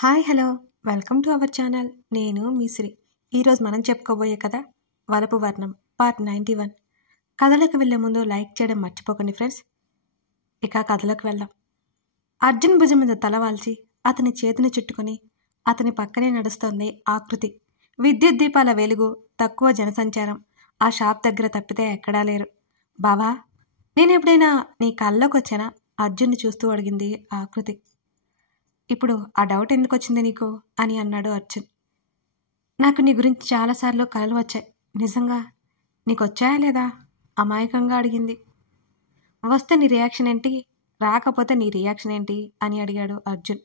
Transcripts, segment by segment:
Hi hello welcome to our channel. నేను మీ శ్రీ. ఈరోజు మనం చెప్పుకోబోయే కథ వలపు వర్ణం పార్ట్ 91. కథలోకి వెళ్ళే ముందు లైక్ చేయడం మర్చిపోకండి ఫ్రెండ్స్. ఇక కథలోకి వెళ్దాం. అర్జున్ భుజం మీద తల వాల్చి అతని చేతిని చుట్టుకొని అతని పక్కనే నడుస్తోంది ఆకృతి. విద్యుత్ దీపాల వెలుగు, తక్కువ జనసంచారం. ఆ షాప్ దగ్గర తప్పితే ఎక్కడా లేరు. బావా, నేను ఎప్పుడైనా నీ కళ్ళలోకి వచ్చానా? అర్జున్ని చూస్తూ అడిగింది ఆకృతి. ఇప్పుడు ఆ డౌట్ ఎందుకు వచ్చింది నీకు అని అన్నాడు అర్జున్. నాకు నీ గురించి చాలాసార్లు కలలు వచ్చాయి. నిజంగా నీకు వచ్చాయా లేదా అమాయకంగా అడిగింది. వస్తే నీ రియాక్షన్ ఏంటి, రాకపోతే నీ రియాక్షన్ ఏంటి అని అడిగాడు అర్జున్.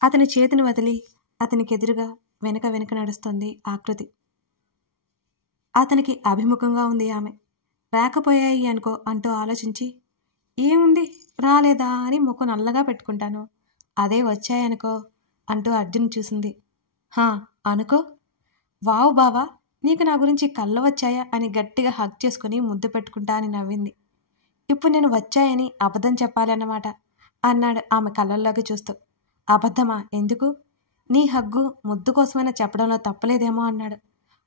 అతని చేతిని వదిలి అతనికి ఎదురుగా వెనక వెనక నడుస్తుంది ఆకృతి. అతనికి అభిముఖంగా ఉంది ఆమె. రాకపోయాయి అనుకో అంటూ ఆలోచించి, ఏముంది రాలేదా అని ముఖం నల్లగా పెట్టుకుంటాను, అదే వచ్చాయనుకో అంటూ అర్జున్ చూసింది. హా అనుకో. వావు బావా, నీకు నా గురించి కళ్ళు వచ్చాయా అని గట్టిగా హగ్ చేసుకుని ముద్దు పెట్టుకుంటా అని నవ్వింది. ఇప్పుడు నేను వచ్చాయని అబద్ధం చెప్పాలన్నమాట అన్నాడు ఆమె కళ్ళల్లోకి చూస్తూ. అబద్ధమా? ఎందుకు? నీ హగ్గు ముద్దు కోసమైనా చెప్పడంలో తప్పలేదేమో అన్నాడు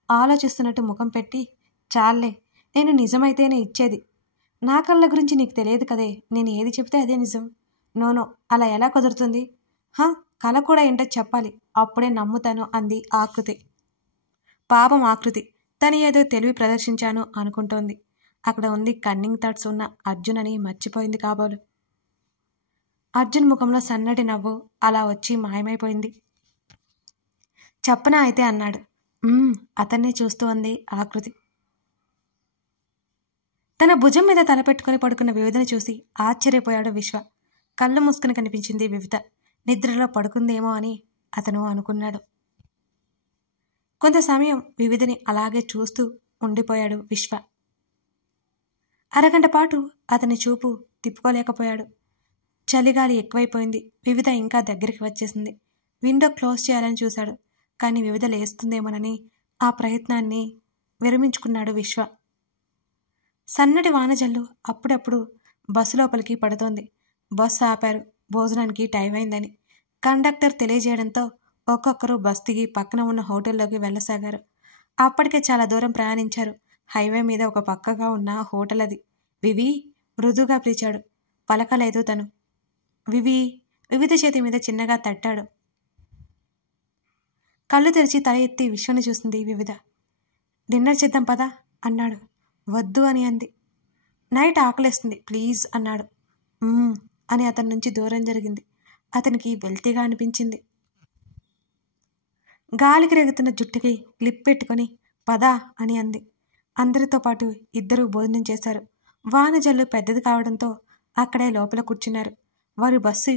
ఆలోచిస్తున్నట్టు ముఖం పెట్టి. చాలే, నేను నిజమైతేనే ఇచ్చేది. నా కళ్ళ గురించి నీకు తెలియదు కదే, నేను ఏది చెప్తే అదే నిజం. నోనో, అలా ఎలా కుదురుతుంది? కళ కూడా ఏంటో చెప్పాలి, అప్పుడే నమ్ముతాను అంది ఆకృతి. పాపం ఆకృతి తను ఏదో తెలివి ప్రదర్శించాను అనుకుంటోంది. అక్కడ ఉంది కన్నింగ్ థాట్స్ ఉన్న అర్జున్ అని మర్చిపోయింది కాబోలు. అర్జున్ ముఖంలో సన్నటి నవ్వు అలా వచ్చి మాయమైపోయింది. చెప్పనా అయితే అన్నాడు. అతన్నే చూస్తూ అంది ఆకృతి. తన భుజం మీద తలపెట్టుకుని పడుకున్న వివిధని చూసి ఆశ్చర్యపోయాడు విశ్వ. కళ్ళు మూసుకుని కనిపించింది వివిధ. నిద్రలో పడుకుందేమో అని అతను అనుకున్నాడు. కొంత సమయం వివిధని అలాగే చూస్తూ ఉండిపోయాడు విశ్వ. అరగంట పాటు అతని చూపు తిప్పుకోలేకపోయాడు. చలిగాలి ఎక్కువైపోయింది. వివిధ ఇంకా దగ్గరికి వచ్చేసింది. విండో క్లోజ్ చేయాలని చూశాడు, కానీ వివిధ లేస్తుందేమోనని ఆ ప్రయత్నాన్ని విరమించుకున్నాడు విశ్వ. సన్నటి వానజల్లు అప్పుడప్పుడు బస్సు లోపలికి పడుతోంది. బస్సు ఆపారు, భోజనానికి టైం అయిందని కండక్టర్ తెలియజేయడంతో ఒక్కొక్కరు బస్ దిగి పక్కన ఉన్న హోటల్లోకి వెళ్ళసాగారు. అప్పటికే చాలా దూరం ప్రయాణించారు. హైవే మీద ఒక పక్కగా ఉన్న హోటల్ అది. వివి మృదుగా పిలిచాడు. పలకలేదు తను. వివిధ చేతి మీద చిన్నగా తట్టాడు. కళ్ళు తెరిచి తల ఎత్తి విశ్వని చూసింది వివిధ. డిన్నర్ చేద్దాం పదా అన్నాడు. వద్దు అని అంది. నైట్ ఆకలేస్తుంది ప్లీజ్ అన్నాడు. అని అతని నుంచి దూరం జరిగింది. అతనికి వెల్తీగా అనిపించింది. గాలికి రేగుతున్న జుట్టుకి క్లిప్ పెట్టుకొని పదా అని అంది. అందరితో పాటు ఇద్దరూ భోజనం చేశారు. వానజల్లు పెద్దది కావడంతో అక్కడే లోపల కూర్చున్నారు. వారి బస్సు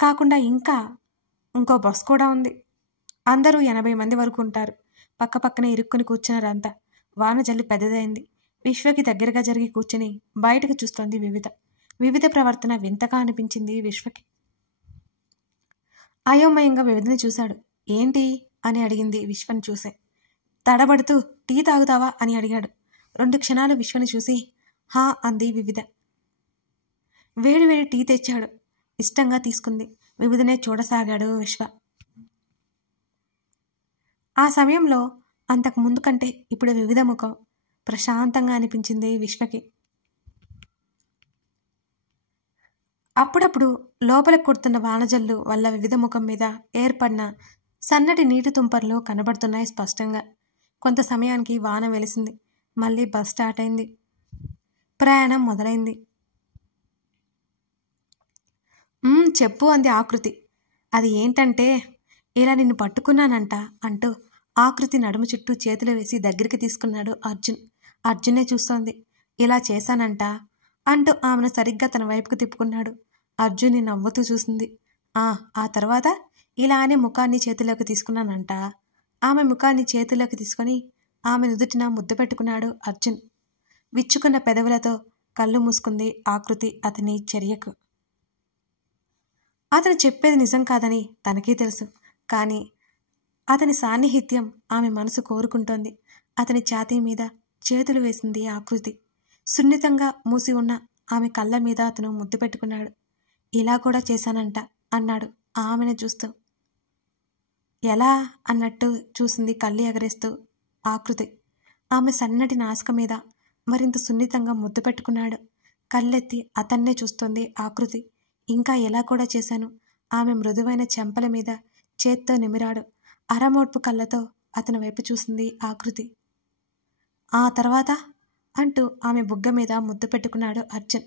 కాకుండా ఇంకో బస్సు కూడా ఉంది. అందరూ 80 మంది వరకు ఉంటారు. పక్కపక్కనే ఇరుక్కుని కూర్చున్నారు అంతా. వానజల్లు పెద్దదైంది. విశ్వకి దగ్గరగా జరిగి కూర్చుని బయటకు చూస్తోంది వివిధ. వివిధ ప్రవర్తన వింతగా అనిపించింది విశ్వకి. అయోమయంగా వివిధని చూశాడు. ఏంటి అని అడిగింది విశ్వని చూసే. తడబడుతూ టీ తాగుతావా అని అడిగాడు. 2 క్షణాలు విశ్వని చూసి హా అంది వివిధ. వేడివేడి టీ తెచ్చాడు. ఇష్టంగా తీసుకుంది. వివిధనే చూడసాగాడు విశ్వ. ఆ సమయంలో అంతకు ముందు కంటే ఇప్పుడు వివిధ ముఖం ప్రశాంతంగా అనిపించింది విశ్వకి. అప్పుడప్పుడు లోపలికి కొడుతున్న వానజల్లు వల్ల వివిధ ముఖం మీద ఏర్పడిన సన్నటి నీటి తుంపర్లు కనబడుతున్నాయి స్పష్టంగా. కొంత సమయానికి వాన వెలిసింది. మళ్ళీ బస్ స్టార్ట్ అయింది. ప్రయాణం మొదలైంది. చెప్పు అంది ఆకృతి. అది ఏంటంటే, ఇలా నిన్ను పట్టుకున్నానంట అంటూ ఆకృతి నడుము చుట్టూ చేతులు వేసి దగ్గరికి తీసుకున్నాడు అర్జున్. అర్జునే చూస్తోంది. ఇలా చేశానంట అంటూ ఆమెను సరిగ్గా తన వైపుకు తిప్పుకున్నాడు. అర్జున్ని నవ్వుతూ చూసింది. ఆ తర్వాత ఇలా అనే ముఖాన్ని చేతిలోకి తీసుకున్నానంట. ఆమె ముఖాన్ని చేతిలోకి తీసుకొని ఆమె నుదుటిన ముద్దు పెట్టుకున్నాడు అర్జున్. విచ్చుకున్న పెదవులతో కళ్ళు మూసుకుంది ఆకృతి అతని చర్యకు. అతను చెప్పేది నిజం కాదని తనకీ తెలుసు. కానీ అతని సాన్నిహిత్యం ఆమె మనసు కోరుకుంటోంది. అతని ఛాతీ మీద చేతులు వేసింది ఆకృతి. సున్నితంగా మూసి ఉన్న ఆమె కళ్ళ మీద అతను ముద్దు పెట్టుకున్నాడు. ఇలా కూడా చేశానంట అన్నాడు ఆమెను చూస్తూ. ఎలా అన్నట్టు చూసింది కళ్ళు ఎగరేస్తూ ఆకృతి. ఆమె సన్నటి నాసిక మీద మరింత సున్నితంగా ముద్దు పెట్టుకున్నాడు. కళ్ళెత్తి అతన్నే చూస్తోంది ఆకృతి. ఇంకా ఎలా కూడా చేశాను. ఆమె మృదువైన చెంపల మీద చేత్తో నిమిరాడు. అరమోడ్పు కళ్ళతో అతని వైపు చూసింది ఆకృతి. ఆ తర్వాత అంటూ ఆమె బుగ్గ మీద ముద్దు పెట్టుకున్నాడు అర్జున్.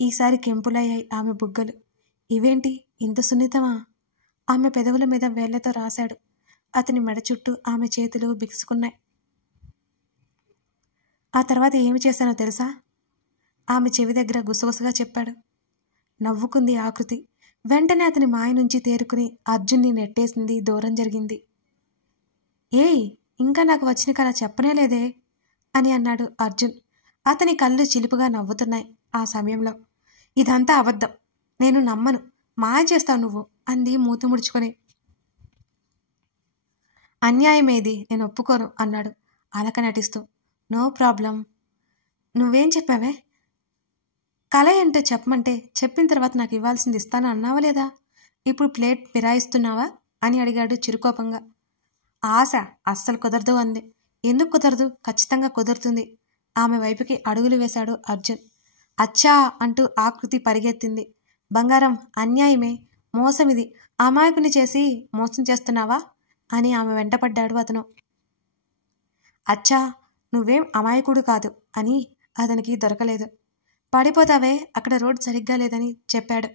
ఈసారి కెంపులయ్యాయి ఆమె బుగ్గలు. ఇవేంటి ఇంత సున్నితమా? ఆమె పెదవుల మీద వేళ్లతో రాశాడు. అతని మెడ చుట్టూ ఆమె చేతులు బిగుసుకున్నాయి. ఆ తర్వాత ఏమి చేశానో తెలుసా? ఆమె చెవి దగ్గర గుసగుసగా చెప్పాడు. నవ్వుకుంది ఆకృతి. వెంటనే అతని మాయ నుంచి తేరుకుని అర్జున్ని నెట్టేసింది. దూరం జరిగింది. ఏయ్, ఇంకా నాకు వచ్చిన కళ చెప్పనే లేదే అని అన్నాడు అర్జున్. అతని కళ్ళు చిలుపుగా నవ్వుతున్నాయి. ఆ సమయంలో ఇదంతా అబద్ధం, నేను నమ్మను, మాయ చేస్తావు నువ్వు అంది మూతి ముడుచుకొని. అన్యాయమేది, నేను ఒప్పుకోను అన్నాడు అలక నటిస్తూ. No problem. నువ్వేం చెప్పావే? కళ ఏంటో చెప్పమంటే చెప్పిన తర్వాత నాకు ఇవ్వాల్సింది ఇస్తాను అన్నావా లేదా? ఇప్పుడు ప్లేట్ ఫిరాయిస్తున్నావా అని అడిగాడు చిరుకోపంగా. ఆశ అస్సలు కుదరదు అంది. ఎందుకు కుదరదు? ఖచ్చితంగా కుదురుతుంది. ఆమె వైపుకి అడుగులు వేశాడు అర్జున్. అచ్చా అంటూ ఆకృతి పరిగెత్తింది. బంగారం, అన్యాయమే, మోసమిది. అమాయకుని చేసి మోసం చేస్తున్నావా అని ఆమె వెంటపడ్డాడు అతను. అచ్చా, నువ్వేం అమాయకుడు కాదు అని అతనికి దొరకలేదు. పడిపోతావే, అక్కడ రోడ్డు సరిగ్గా లేదని చెప్పాడు.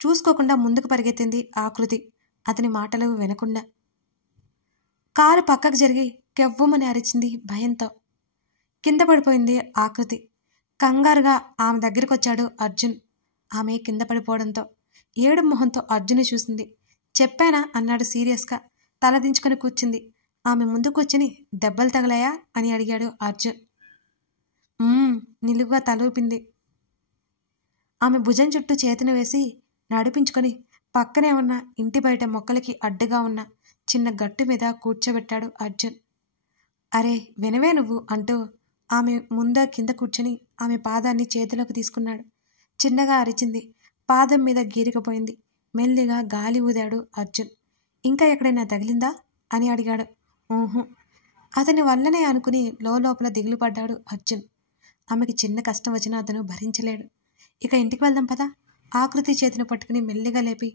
చూసుకోకుండా ముందుకు పరిగెత్తింది ఆకృతి అతని మాటలు వినకుండా. కారు పక్కకు జరిగి కెవ్వుమని అరిచింది భయంతో. కింద పడిపోయింది ఆకృతి. కంగారుగా ఆమె దగ్గరికొచ్చాడు అర్జున్. ఆమె కింద పడిపోవడంతో ఏడు మొహంతో అర్జున్ని చూసింది. చెప్పానా అన్నాడు సీరియస్గా. తలదించుకొని కూర్చుంది. ఆమె ముందు కూర్చుని దెబ్బలు తగలాయా అని అడిగాడు అర్జున్. నిలువుగా తలూపింది. ఆమె భుజం చుట్టూ చేతిని వేసి నడిపించుకొని పక్కనే ఉన్న ఇంటి బయట మొక్కలకి అడ్డుగా ఉన్న చిన్న గట్టు మీద కూర్చోబెట్టాడు అర్జున్. అరే వినవే నువ్వు అంటూ ఆమె ముందా కింద కూర్చొని ఆమె పాదాన్ని చేతిలోకి తీసుకున్నాడు. చిన్నగా అరిచింది. పాదం మీద గీరికపోయింది. మెల్లిగా గాలి ఊదాడు అర్జున్. ఇంకా ఎక్కడైనా తగిలిందా అని అడిగాడు. ఊహు. అతని వల్లనే అనుకుని లోపల దిగులు పడ్డాడు అర్జున్. ఆమెకి చిన్న కష్టం వచ్చినా అతను భరించలేడు. ఇక ఇంటికి వెళ్దాం పదా. ఆకృతి చేతిని పట్టుకుని మెల్లిగా లేపి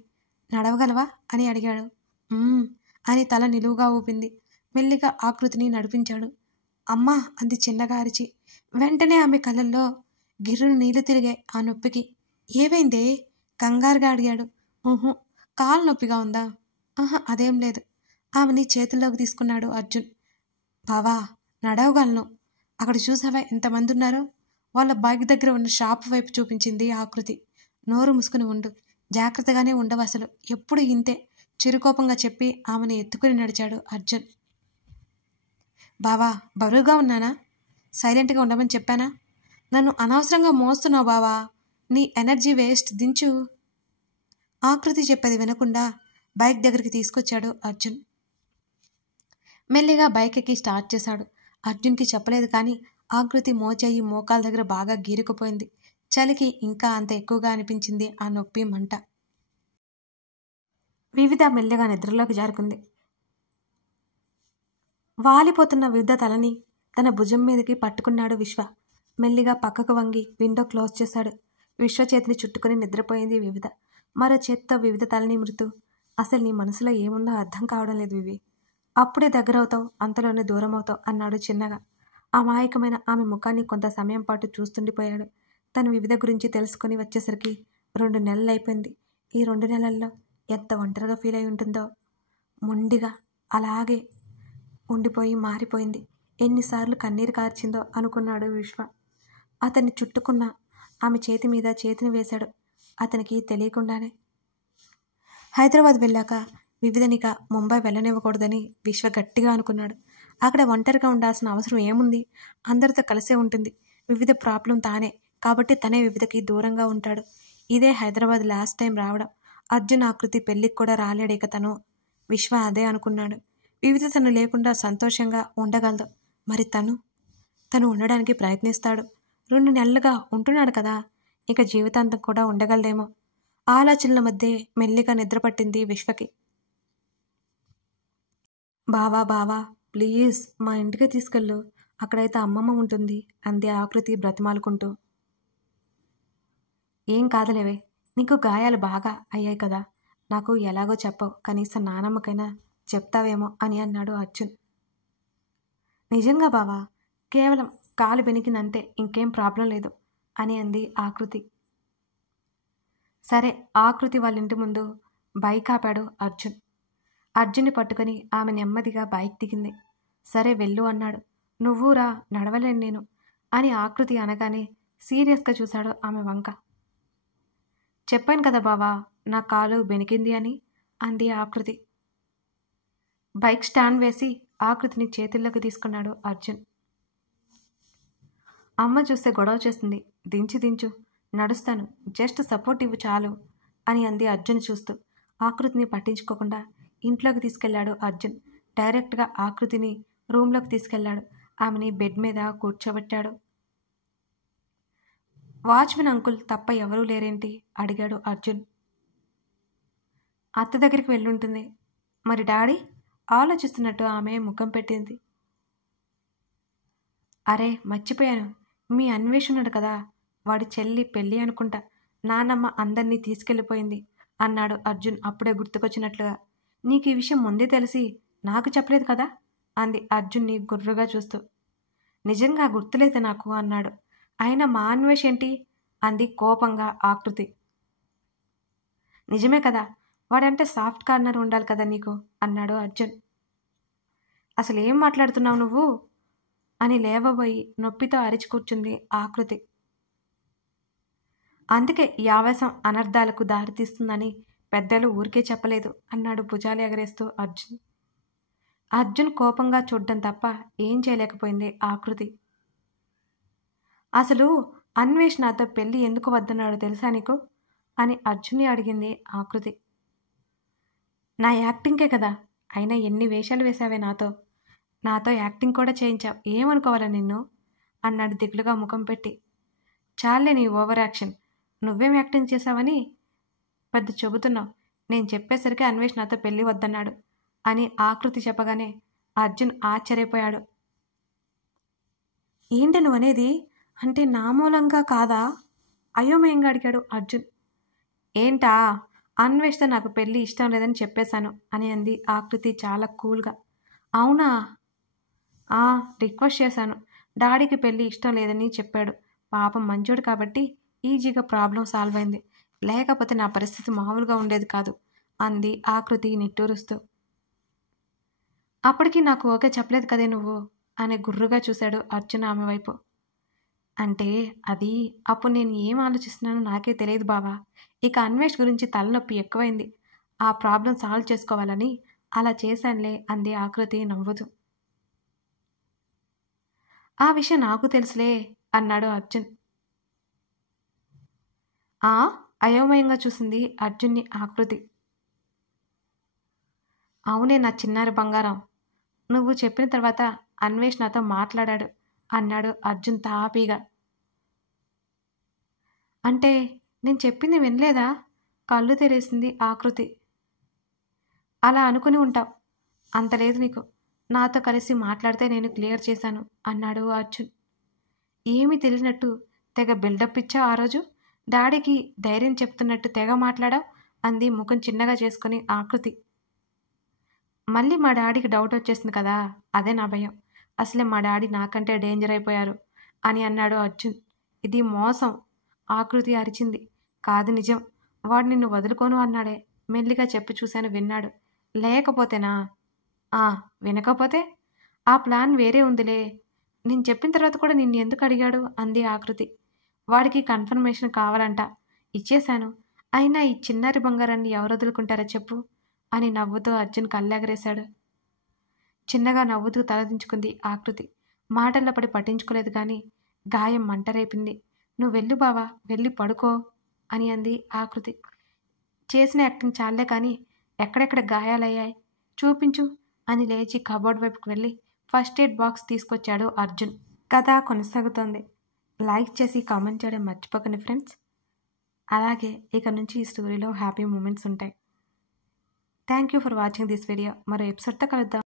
నడవగలవా అని అడిగాడు. అని తల నిలువుగా ఊపింది. మెల్లిగా ఆకృతిని నడిపించాడు. అమ్మా అంది చిన్నగా అరిచి. వెంటనే ఆమె కళ్ళల్లో గిర్రును నీళ్లు తిరిగాయి ఆ నొప్పికి. ఏవైందే కంగారుగా అడిగాడు. ఊహు. కాలు నొప్పిగా ఉందా? అదేం లేదు. ఆమెని చేతుల్లోకి తీసుకున్నాడు అర్జున్. బావా, నడవగలను. అక్కడ చూసావా ఎంతమంది ఉన్నారో? వాళ్ళ బైక్ దగ్గర ఉన్న షాప్ వైపు చూపించింది ఆకృతి. నోరు మూసుకుని ఉండు, జాగ్రత్తగానే ఉండవు, అసలు ఎప్పుడు ఇంతే చిరుకోపంగా చెప్పి ఆమెను ఎత్తుకుని నడిచాడు అర్జున్. బావా, బరువుగా ఉన్నానా? సైలెంట్గా ఉండమని చెప్పానా? నన్ను అనవసరంగా మోస్తున్నావు బావా, నీ ఎనర్జీ వేస్ట్, దించు. ఆకృతి చెప్పేది వినకుండా బైక్ దగ్గరికి తీసుకొచ్చాడు అర్జున్. మెల్లిగా బైక్ ఎక్కి స్టార్ట్ చేశాడు. అర్జున్కి చెప్పలేదు కానీ ఆకృతి మోచేయి మోకాల దగ్గర బాగా గీరుకుపోయింది. చలికి ఇంకా అంత ఎక్కువగా అనిపించింది ఆ నొప్పి, మంట. వివిధ మెల్లిగా నిద్రలోకి జారుకుంది. వాలిపోతున్న వివిధ తలని తన భుజం మీదకి పట్టుకున్నాడు విశ్వ. మెల్లిగా పక్కకు వంగి విండో క్లోజ్ చేశాడు. విశ్వ చేతిని చుట్టుకుని నిద్రపోయింది వివిధ. మరో చేత్తో వివిధ తలని మృతూ. అసలు నీ మనసులో ఏముందో అర్థం కావడం లేదు వివి. అప్పుడే దగ్గరవుతావు, అంతలోనే దూరం అవుతావు అన్నాడు చిన్నగా. అమాయకమైన ఆమె ముఖాన్ని కొంత సమయం పాటు చూస్తుండిపోయాడు. తను వివిధ గురించి తెలుసుకొని వచ్చేసరికి 2 నెలలు అయిపోయింది. ఈ 2 నెలల్లో ఎంత ఒంటరిగా ఫీల్ అయి ఉంటుందో. మొండిగా అలాగే ఉండిపోయి మారిపోయింది. ఎన్నిసార్లు కన్నీరు కార్చిందో అనుకున్నాడు విశ్వ. అతన్ని చుట్టుకున్న ఆమె చేతి మీద చేతిని వేశాడు. అతనికి తెలియకుండానే. హైదరాబాద్ వెళ్ళాక వివిధనిక ముంబై వెళ్ళనివ్వకూడదని విశ్వ గట్టిగా అనుకున్నాడు. అక్కడ ఒంటరిగా ఉండాల్సిన అవసరం ఏముంది? అందరితో కలిసే ఉంటుంది. వివిధ ప్రాబ్లం తానే కాబట్టి తనే వివిధకి దూరంగా ఉంటాడు. ఇదే హైదరాబాద్ లాస్ట్ టైం రావడం. అర్జున్ ఆకృతి పెళ్ళికి కూడా రాలేడు ఇక తను. విశ్వ అదే అనుకున్నాడు. వివిధ తను లేకుండా సంతోషంగా ఉండగలదు. మరి తను ఉండడానికి ప్రయత్నిస్తాడు. 2 నెలలుగా ఉంటున్నాడు కదా, ఇక జీవితాంతం కూడా ఉండగలదేమో. ఆలోచనల మధ్య మెల్లిగా నిద్రపట్టింది విశ్వకి. బావా బావా ప్లీజ్ మా ఇంటికి తీసుకెళ్ళు, అక్కడైతే అమ్మమ్మ ఉంటుంది అంది ఆకృతి బ్రతిమాలుకుంటూ. ఏం కాదులేవే, నీకు గాయాలు బాగా అయ్యాయి కదా, నాకు ఎలాగో చెప్పవు, కనీసం నానమ్మకైనా చెప్తావేమో అని అన్నాడు అర్జున్. నిజంగా బావా, కేవలం కాలు బెనికిందంతే, ఇంకేం ప్రాబ్లం లేదు అని అంది ఆకృతి. సరే, ఆకృతి వాళ్ళ ఇంటి ముందు బైక్ ఆపాడు అర్జున్. అర్జున్ని పట్టుకుని ఆమె నెమ్మదిగా బైక్ దిగింది. సరే వెళ్ళు అన్నాడు. నువ్వు రా, నడవలేను నేను అని ఆకృతి అనగానే సీరియస్గా చూశాడు ఆమె వంక. చెప్పాను కదా బావా, నా కాలు బెనికింది అని అంది ఆకృతి. బైక్ స్టాండ్ వేసి ఆకృతిని చేతుల్లోకి తీసుకున్నాడు అర్జున్. అమ్మ చూస్తే గొడవ చేస్తుంది, దించు నడుస్తాను, జస్ట్ సపోర్ట్ ఇవ్వు చాలు అని అంది అర్జున్ చూస్తూ. ఆకృతిని పట్టించుకోకుండా ఇంట్లోకి తీసుకెళ్లాడు అర్జున్. డైరెక్ట్గా ఆకృతిని రూమ్లోకి తీసుకెళ్లాడు. ఆమెని బెడ్ మీద కూర్చోబెట్టాడు. వాచ్మెన్ అంకుల్ తప్ప ఎవరూ లేరేంటి అడిగాడు అర్జున్. అత్త దగ్గరికి వెళ్ళుంటుంది. మరి డాడీ ఆలోచిస్తున్నట్టు ఆమె ముఖం పెట్టింది. అరే మర్చిపోయాను, మీ అన్వేషణుడు కదా, వాడి చెల్లి పెళ్ళి అనుకుంటా, నానమ్మ అందరినీ తీసుకెళ్ళిపోయింది అన్నాడు అర్జున్ అప్పుడే గుర్తుకొచ్చినట్లుగా. నీకు ఈ విషయం ముందే తెలిసి నాకు చెప్పలేదు కదా అంది అర్జున్ని గుర్రుగా చూస్తూ. నిజంగా గుర్తులేదు నాకు అన్నాడు. అయినా మా అన్వేష్ ఏంటి అంది కోపంగా ఆకృతి. నిజమే కదా, వాడంటే సాఫ్ట్ కార్నర్ ఉండాలి కదా నీకు అన్నాడు అర్జున్. అసలు ఏం మాట్లాడుతున్నావు నువ్వు అని లేవబోయి నొప్పితో అరిచి కూర్చుంది ఆకృతి. అందుకే ఈ ఆవేశం అనర్థాలకు దారితీస్తుందని పెద్దలు ఊరికే చెప్పలేదు అన్నాడు భుజాలు ఎగరేస్తూ అర్జున్. అర్జున్ కోపంగా చూడ్డం తప్ప ఏం చేయలేకపోయింది ఆకృతి. అసలు అన్వేష్ నాతో పెళ్ళి ఎందుకు వద్దన్నాడో తెలుసా నీకు అని అర్జున్ని అడిగింది ఆకృతి. నా యాక్టింగ్కే కదా, అయినా ఎన్ని వేషాలు వేశావే నాతో యాక్టింగ్ కూడా చేయించావు, ఏమనుకోవాలా నిన్ను అన్నాడు దిగులుగా ముఖం పెట్టి. చాలే నీ ఓవర్ యాక్షన్, నువ్వేం యాక్టింగ్ చేశావని పెద్ద చెబుతున్నావు, నేను చెప్పేసరికి అన్వేష్ నాతో పెళ్ళి వద్దన్నాడు అని ఆకృతి చెప్పగానే అర్జున్ ఆశ్చర్యపోయాడు. ఏంటి నువ్వనేది, అంటే నా మూలంగా కాదా అయోమయంగా అడిగాడు అర్జున్. ఏంటా, అన్వేష్తో నాకు పెళ్ళి ఇష్టం లేదని చెప్పేశాను అని అంది ఆకృతి చాలా కూల్గా. అవునా, రిక్వెస్ట్ చేశాను, డాడీకి పెళ్ళి ఇష్టం లేదని చెప్పాడు, పాపం మంచోడు కాబట్టి ఈజీగా ప్రాబ్లం సాల్వ్ అయింది, లేకపోతే నా పరిస్థితి మామూలుగా ఉండేది కాదు అంది ఆకృతి నిట్టూరుస్తూ. అప్పటికి నాకు ఓకే చెప్పలేదు కదే నువ్వు అని గుర్రుగా చూశాడు అర్జున్ ఆమె వైపు. అంటే అది అప్పుడు నేను ఏం ఆలోచిస్తున్నానో నాకే తెలియదు బావా, ఇక అన్వేష్ గురించి తలనొప్పి ఎక్కువైంది, ఆ ప్రాబ్లం సాల్వ్ చేసుకోవాలని అలా చేశానులే అంది ఆకృతి నవ్వుతూ. ఆ విషయం నాకు తెలుసులే అన్నాడు అర్జున్. అయోమయంగా చూసింది అర్జున్ని ఆకృతి. అవునే నా చిన్నారి బంగారం, నువ్వు చెప్పిన తర్వాత అన్వేష్ నాతో మాట్లాడాడు అన్నాడు అర్జున్ తాపీగా. అంటే నేను చెప్పింది వినలేదా కళ్ళు తెరేసింది ఆకృతి. అలా అనుకుని ఉంటావు, అంత లేదు నీకు, నాతో కలిసి మాట్లాడితే నేను క్లియర్ చేశాను అన్నాడు అర్జున్. ఏమీ తెలియనట్టు తెగ బిల్డప్ ఇచ్చా ఆ రోజు, డాడీకి ధైర్యం చెప్తున్నట్టు తెగ మాట్లాడావు అంది ముఖం చిన్నగా చేసుకుని ఆకృతి. మళ్ళీ మా డాడీకి డౌట్ వచ్చేసింది కదా, అదే నా భయం, అసలే మా డాడీ నాకంటే డేంజర్ అయిపోయారు అని అన్నాడు అర్జున్. ఇది మోసం ఆకృతి అరిచింది. కాదు నిజం, వాడు నిన్ను వదులుకోను అన్నాడే, మెల్లిగా చెప్పి చూశాను విన్నాడు, లేకపోతేనా వినకపోతే ఆ ప్లాన్ వేరే ఉందిలే, నేను చెప్పిన తర్వాత కూడా నిన్ను ఎందుకు అడిగాడు అంది ఆకృతి. వాడికి కన్ఫర్మేషన్ కావాలంట, ఇచ్చేశాను, అయినా ఈ చిన్నారి బంగారాన్ని ఎవరు వదులుకుంటారో చెప్పు అని నవ్వుతూ అర్జున్ కళ్ళెగరేశాడు. చిన్నగా నవ్వుతూ తలదించుకుంది ఆకృతి. మాటల్లో పడి పట్టించుకోలేదు కానీ గాయం మంట రేపింది. నువ్వు వెళ్ళు బావా, వెళ్ళి పడుకో అని అంది ఆకృతి. చేసిన యాక్టింగ్ చాలే కానీ ఎక్కడెక్కడ గాయాలయ్యాయి చూపించు అని లేచి కబోర్డ్ వైపుకి వెళ్ళి ఫస్ట్ ఎయిడ్ బాక్స్ తీసుకొచ్చాడు అర్జున్. కథ కొనసాగుతోంది. లైక్ చేసి కామెంట్ చేయడం మర్చిపోకండి ఫ్రెండ్స్. అలాగే ఇక నుంచి ఈ స్టోరీలో హ్యాపీ మూమెంట్స్ ఉంటాయి. Thank you for watching this video. మరో ఎపిసోడ్తో కలుద్దాం.